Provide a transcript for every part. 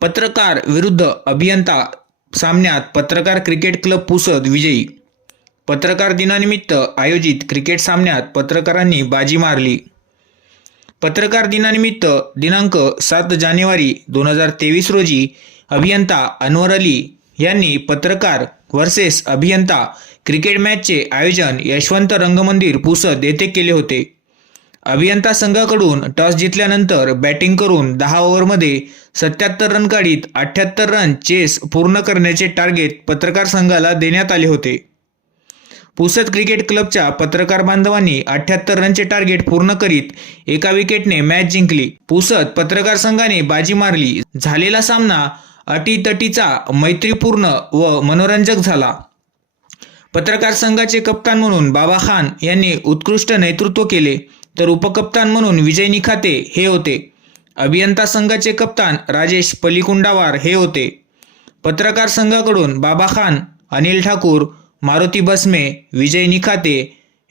पत्रकार विरुद्ध अभियंता सामन्यात पत्रकार क्रिकेट क्लब पुसद विजयी. पत्रकार दिनानिमित्त आयोजित क्रिकेट सामन्यात पत्रकारांनी बाजी मारली. पत्रकार दिनानिमित्त दिनांक सात जानेवारी दोन हजार तेवीस रोजी अभियंता अनवर अली यांनी पत्रकार वर्सेस अभियंता क्रिकेट मॅचचे आयोजन यशवंत रंगमंदिर पुसद येथे केले होते. अभियंता संघाकडून टॉस जिंकल्यानंतर बॅटिंग करून दहा ओव्हरमध्ये सत्याहत्तर रन काढीत अठ्ठ्याहत्तर रन चेस पूर्ण करण्याचे टार्गेट पत्रकार संघाला देण्यात आले होते. पुसद क्रिकेट क्लबच्या पत्रकार बांधवांनी अठ्ठ्याहत्तर रनचे टार्गेट पूर्ण करीत एका विकेटने मॅच जिंकली. पुसद पत्रकार संघाने बाजी मारली. झालेला सामना अटीतटीचा मैत्रीपूर्ण व मनोरंजक झाला. पत्रकार संघाचे कप्तान म्हणून बाबा खान यांनी उत्कृष्ट नेतृत्व केले. तर उपकप्तान म्हणून विजय निखाते हे होते. अभियंता संघाचे कप्तान राजेश पलिकुंडावार हे होते. पत्रकार संघाकडून बाबा खान अनिल ठाकूर मारुती बसमे विजय निखाते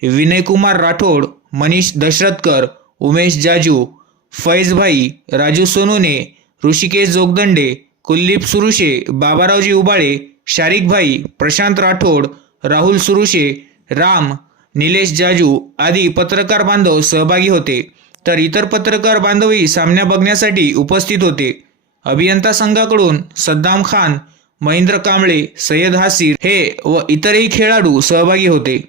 विनयकुमार राठोड मनीष दशरथकर उमेश जाजू फैजभाई राजू सोनोने ऋषिकेश जोगदंडे कुलदीप सुरुशे बाबारावजी उबाळे शारिकभाई प्रशांत राठोड राहुल सुरुशे राम निलेश जाजू आदी पत्रकार बांधव सहभागी होते. तर इतर पत्रकार बांधवही सामन्या बघण्यासाठी उपस्थित होते. अभियंता संघाकडून सद्दाम खान महेंद्र कांबळे सय्यद हासीर हे व इतरही खेळाडू सहभागी होते.